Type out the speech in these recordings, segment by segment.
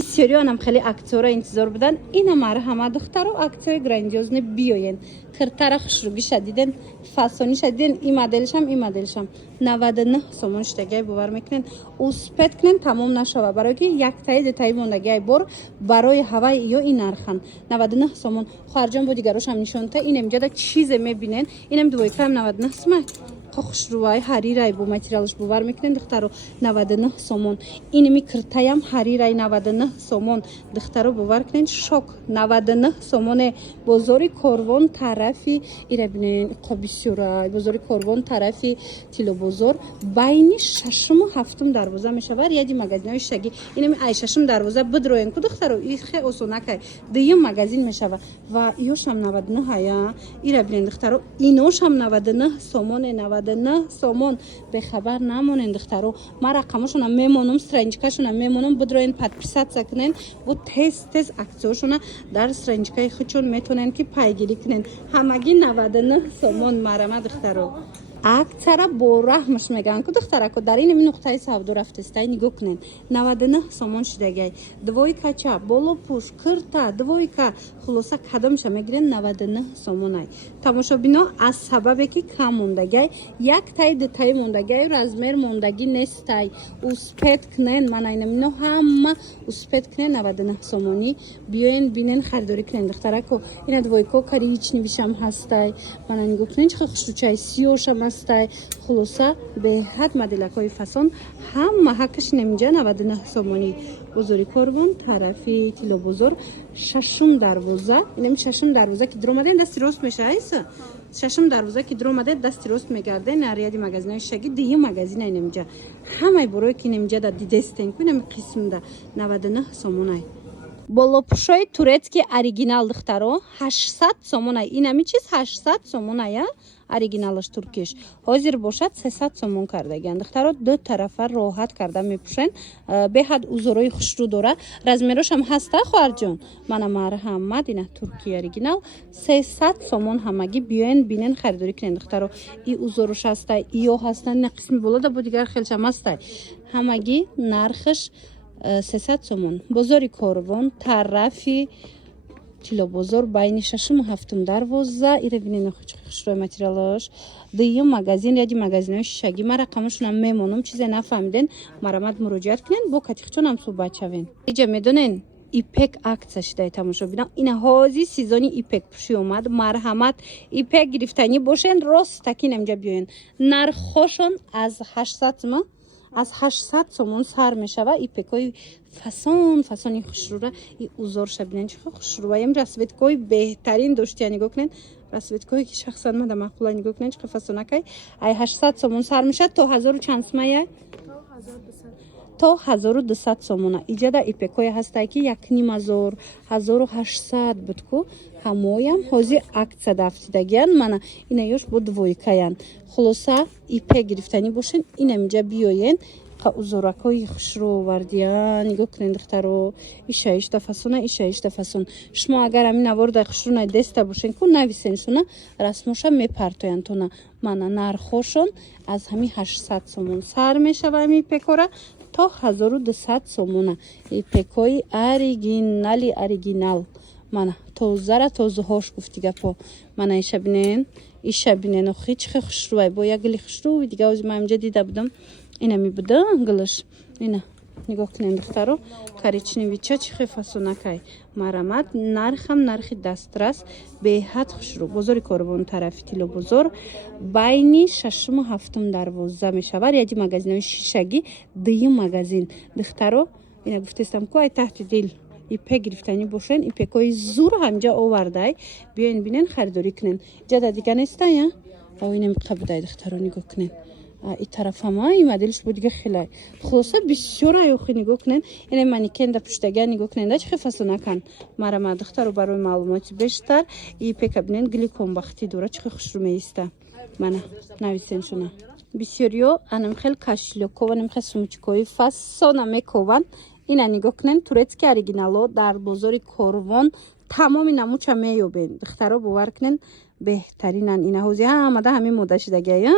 بسیاری خیلی اکتورا انتظار بودن. اینا مرحمه دخترو اکتور گراندیوزنه بیاین کرتر خشروگی شدیدن فاسونی شدیدن این مدلش هم 99 سومون شتگی باور میکنن اوسپت کنن تمام نشوه برای که یک تایی موندگی بر برای هوای یا این نرخن 99 سومون خارجان بود دیگروش هم نشون تا این امجا چیز میبینن اینم دوی کم 99 سومه خشروای حریرای بو ماتریالش باور میکنن دخترو 99 سومون این میکرتایم حریرای 99 سومون دخترو باور کنن شوک 99 سومون بزرگ کروان طرفی ایره بینن قبیسیورای بزرگ کروان طرفی تیلو بزرگ بین ششم و هفتم دروازه میشه بر یادی مغازینای شگی اینم ای ششم دروازه بدروین کو دخترو این خیلی اسونکای دیم مغازین میشه و ایوش هم 99 هيا ایره بینن دخترو اینوش هم 99 سومون 99 سومون به خبر نمونن دخترو ما رقمشون هم میمونم سرنجکاشون هم میمونم بدروین پادپیسات سکنن و تست اکسیوشون در سرنجکای خودشون میتونن که پیگیری کنن همگی 99 سومون مرمه دخترو اکثر با رحمش میگن که دختره که در این نقطه سودو رفتسته نگاه کنن 99 سومون شدگی دویکا چا بولو پوش کرتا دویکا خلاصه کدامش میگیرن 99 سومونای تماشا بینا از سببی که کم موندگی یک تای دو تای موندگی رزمر موندگی نستای اوسپت کنن من اینم همه اوسپت کنن 99 سومونی بیاین بینن خریداری کنن دختره که این دویکا کاری هیچ نمیشم هستای من نگاه کنن چه خوشوچای سیوشم استای خلاصه به حد مدلکای فسان هم حقش نمیجه 99 سومونی بزرگی کروان طرفی تیلو بزرگ ششم دروازه اینم ششم دروازه که درومده دستی راست میشه ایسا ششم دروازه که درومده دستی راست میگرده نریادی مغازینای شگی دیگه مغازین نمیجه همه برای که نمیجه دا دیدستین کنم قسم ده 99 سومونای болопушои турецки оригинал духтаро 800 сомонай инами чиз 800 сомоная оригиналаш туркиш ҳозир бошад 300 сомон кардагиан духтаро ду тарафа роҳат карда мепӯшен беҳад узорои хушрӯ дора размерошам ҳаста хоҳарҷон мана марҳамат ина турки оригинал 300 сомон ҳамагӣ биёен бинен харидорӣ кунен духтаро и узорош ҳастай иё ҳастан ина қисми болода бо дигар хелшам ҳастай ҳамагӣ нархаш 300 сомон бозори корвон тарафи тило бозор байни шашм ҳафтум дарвоза ире бинен хушрӯи материалаш дуюм магазин яди магазинои шишагӣ ма рақамашонам мемонам чизе нафаҳмиден марамат муроҷиат кунен бо катихчонам суҳбат шавен иҷа медонен ипек акция шидаи тамошо бинам ина ҳози сезони ипек пӯшӣ омад марҳамат ипек гирифтанӣ бошен ростакин амҷа биёен нархошон аз 800 از 800 سومون سر میشوه این پکای فسانی خوشروره این اوزار شبینن چه خوشروه ام رسویتکای بهترین داشتی نگاه کنن رسویتکایی که شخصا من دم خپل نگاه کنن چه فسونکای ای 800 سومون سر میشه تا 1000 چند سومه تا 1200 سومونه ایجاد این پکای هسته که یک نیم هزار 1800 بود که همایم حاضی акция дафтидагиян мана ина ёш бо двойкаян хулоса ипе гирифтанӣ бошен инамиҷа биёен узоракҳои хушрӯ овардиян нигоҳ кунед духтаро иша ишта фасона иша ишта фасон шумо агар ҳамин аворда хушрӯ деста бошен ку нависен шуна расмоша мепартоян тона мана нархошон аз ҳами 800 сомон сар мешава ҳами ипекора то 1200 сомона ипекои оригинал мана тозара тозаҳош гуфти гапо мана иша бинен охи чихе хушрӯай бо як гили хушрӯи дига ози ма амҷа дида будам ина мебуда гилаш ина нигоҳ кунен духтаро коричневича чихе фасонакай марамат нархам нархи дастрас беҳад хушрӯ бозори корвон тарафи тило бозор байни шашму ҳафтум дарвоза мешавад яди магазинои шишагӣ дуюм магазин духтаро ина гуфтестам ку ай таҳти дил ипек гирифтанӣ бошен ипекои зур ҳамҷа овардай биёен бинен харидорӣ кунен ҷада дига нестая авинем қабидай духтаро нигоҳ кунен и тарафама и моделиш бо дига хелай хулоса бисёрай охи нигоҳ кунен ина манекенда пуштагия нигоҳ кунен чихе фасонакан марама духтаро барои маълумоти бештар ипека бинен гили комбахтӣ дора чихе хушрӯ меиста мана нависен шуна бисёриё анамхел кашлёкова намхел сумчикои фасона мекован ина нигоҳ кунен турецки оригинало дар бозори корвон тамоми намуча меёбен духтаро бовар кунен беҳтаринан ина ҳози ҳамада ҳамин мода шидагия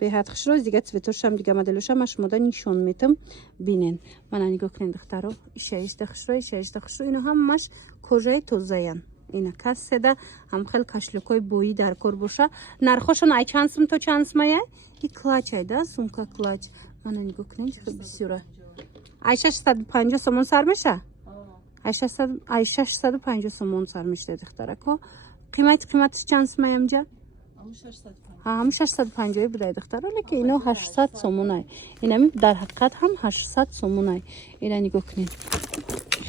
беҳад хушрӯ. Дига цветошам, дига моделошам ма шумода нишон метам. Бинен. Мана нигоҳ кунед духтаро. Ишаишта хушрӯ. Ино ҳамаш кожаи тозаян. Ина касседа ҳам хел кашлукой бои дар кор боша. Нархошон ай чанд сум то чанд сум ая? И клач айда, сумка клач. Мана нигоҳ кунед бисёра. Ай 650 сомон сар меша? Ай 650 сомон сар мешда духтарако. Қиматиш чанд сум аямҷа? ҳам 650 будай духтаро, лекин ино 800 сомон ай. Инами дар ҳақиқат ҳам 800 сомон ай. Ина нигоҳ кунед.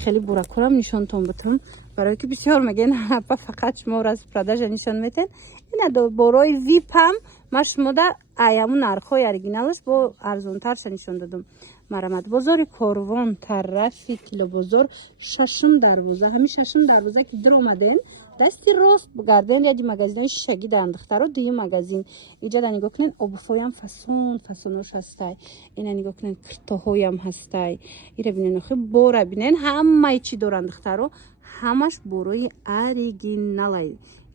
Хеле буракурам нишонтон бутам. Барои ки бисёр мегӯянд апа фақат шумо раз продажа нишон метен. Ина борои VIP ҳам ма шумода аяму нархҳои оригиналаш бо арзонтарша нишон додам. Марамат бозори Корвон тарафи Тилобозор шашум дарвоза. Ҳами шашум дарвоза ки дир омаден дасти рост гарден яди магазинои шишагӣ дар духтаро дию магазин. Иҷа да нигоҳ кунед обуфоям фасонош ҳастай. Ина нигоҳ кунед киртоҳоям ҳастай. Ира бинен охи бора бинен ҳамаи чӣ доранд духтаро. Ҳамаш борои оригиналай.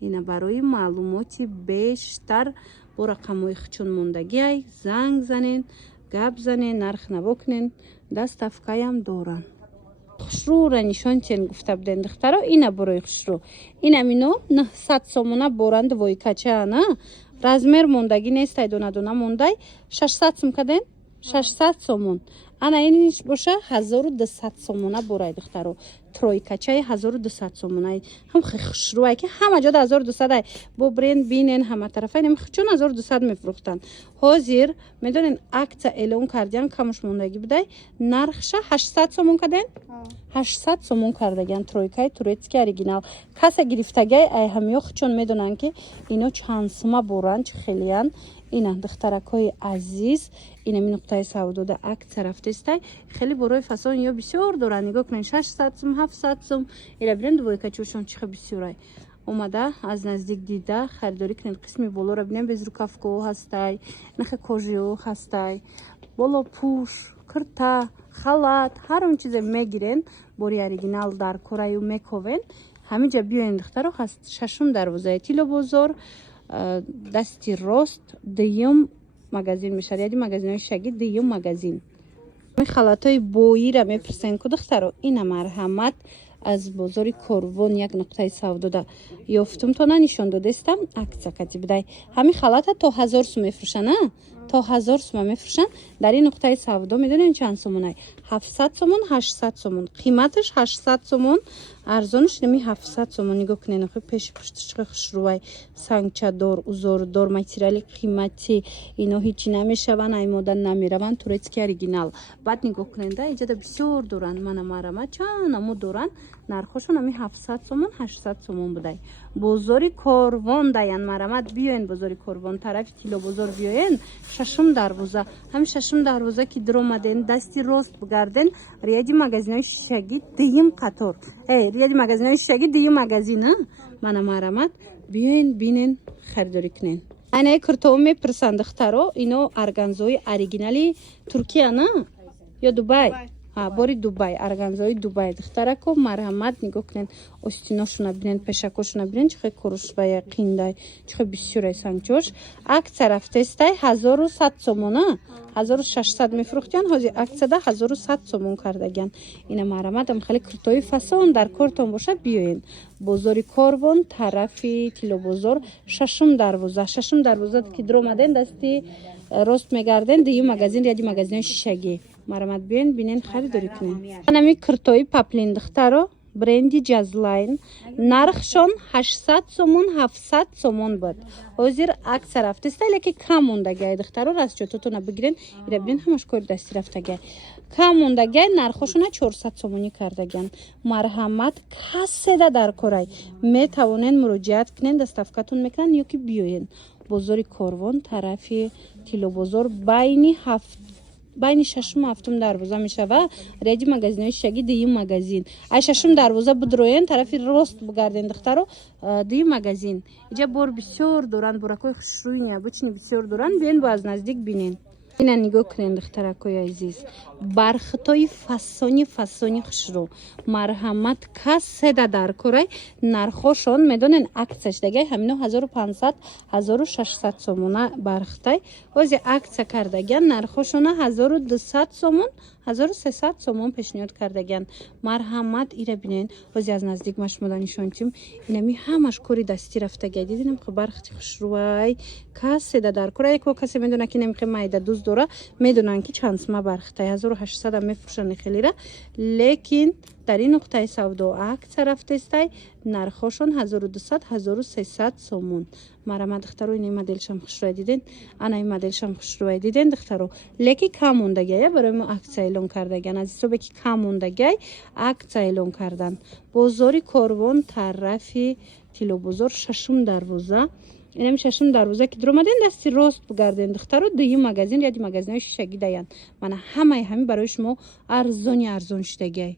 Ина барои маълумоти бештар бо рақамҳои хучун мондагиай занг занен, гап занен, нарх наво кунен. Доставкаям доранд. Хушрӯра нишонтен гуфта будем духтаро. Ина борои хушрӯ. Инам ино 900 сомона боранд войкачаана. Размер мондагӣ нестай, дона мондай. 600 сум каден? 600 сомон. Ана иниш боша 1200 сомона борай духтаро. Тройкачаи 1200 сомонай. Ҳам хушрӯай ки ҳама ҷода 1200 ай. Бо бренд бинен ҳама тарафа инам чун 1200 мефурӯхтанд. Ҳозир медонен акция эълон кардиан камуш мондагӣ будай. Нархша 800 сомон каден? 800 сомон кардаган тройкаи турецки оригинал. Каса гирифтагай ай ҳамё хучун медонанд ки ино чанд сума боранд, чӣ хелиян. Ина духтаракои азиз, инами нуқтаи савдода акция рафтестай. Хеле борои фасон ё бисёр доранд. Нигоҳ кунед 600 сум, 700 сум. Ира бинен двойкачошон чиха бисёрай. Омада аз наздик дида харидорӣ кунед. Қисми болора бинен безрукавкаҳо ҳастай, нахи кожиҳо ҳастай. Боло пуш, кирта, халат, ҳар он чизе мегирен. Бори оригинал дар кораю мековен. Ҳамиҷа биёен духтаро ҳаст. Шашум дарвозаи Тилобозор. Дасти рост дуюм магазин мешавад. Яди магазинои шагӣ дуюм магазин. Халатои боира мепурсен ку духтаро. Ина марҳамат аз бозори Корвон як нуқтаи савдода ёфтум то нанишон додестам акция кати будай. Ҳами халата то 1000 сум мефурӯшанд, а? То 1000 сум мефурӯшанд. Дар ин нуқтаи савдо медонем чанд сомонай? 700 сомон, 800 сомон. Қиматаш 800 сомон, арзонаш нами 700 сомон. Нигоҳ кунед охи пеши пуштиш хушрӯай, сангчадор, узордор, материали қимати. Ино ҳичи намешаванд, аймода намераванд, турецки оригинал. Баъд нигоҳ кунед, иҷада бисёр доранд. Мана марама чанамо доранд. Нархошон ами 700 сомон, 800 сомон будай. Бозори Корвон даян марамат биёен бозори Корвон тарафи Тилобозор биёен. Шашум дарвоза. Ҳами шашум дарвоза ки дир омаден дасти рост бигарден. Рияди магазинои шишагӣ дуюм қатор. Рияди магазинои шишагӣ дуюм магазин, а? Мана марамат биёен бинен харидорӣ кунен. Айнаи киртоҳо мепурсанд духтаро. Ино органзои оригинали Туркия на? Ё Дубай? Бори Дубай, органзои Дубай духтарако марҳамат нигоҳ кунед. Остиношуна бинен, пешакошуна бинен, чихе курушвая қиндай, чихе бисёрай сангчош. Акция рафтестай 1100 сомон, 1600 мефурӯхтиян, ҳозир акцияда 1100 сомон кардаган. Ина марҳамат ам хеле киртои фасон дар кортон боша биёен. Бозори Корвон тарафи Тилобозор шашум дарвоза ки дир омаден дасти рост мегарден дуюм магазин яди магазинои шишагӣ. Марамат биёен бинен харидорӣ кунен. Анами киртои паплин духтаро бренди Jazline нархшон 800 сомон, 700 сомон буд. Ҳозир акция рафтестай, леки кам мондагай духтаро расчётотона бигирен. Ира бинен ҳамаш кори дасти рафтагай. Кам мондагай нархошона 400 сомонӣ кардаган. Марҳамат касседа дар корай. Метавонен муроҷиат кунен, доставкатон мекунан ё ки биёен. Бозори Корвон тарафи Тилобозор байни шашум ҳафтум дарвоза мешава. Ряди магазинои шишагӣ дуюм магазин. Ай шашум дарвоза будроен тарафи рост бигарден духтаро дуюм магазин. Иҷа бор бисёр доранд, боракои хушрӯи необычни бисёр доранд. Биёен бо аз наздик бинен. اینا نگاه کنین دخترکوی عزیز برختای فسونی خشرو مرحمت کس سده در کره نرخوشون میدونین عکسش دیگه همینو 1500 1600 سومونه برختای وزی عکس کردگن نرخوشونه 1200 سومون 1300 سومون پیشنهاد کردگن مرحمت ایره بینین وزی از نزدیک مشمولا نشونتیم اینمی همش کاری دستی رفته دیدینم خب برختی خشروای کس سده در کره یک کسی میدونه که نمیخه مایده دوز دوره میدونن که چند سما برخته 1800 هم میفروشن خیلی را لیکن در این نقطه سودا عکس رفته استای نرخشون 1200 1300 سومون مرا دخترو این مدلشم خوش رو دیدین انا این مدلشم خوش رو دیدین دخترو لیکی کم موندگی برای ما عکس اعلام کردگن از صبح که کم موندگی عکس اعلام کردن بازاری کاروان طرفی کیلو بازار ششم دروازه اینم ششم دروازه که درآمدین دستی راست بگردین دخترو دوی مغازین یا دی مغازینای شیشگی داین من همه برای شما ارزون شتگی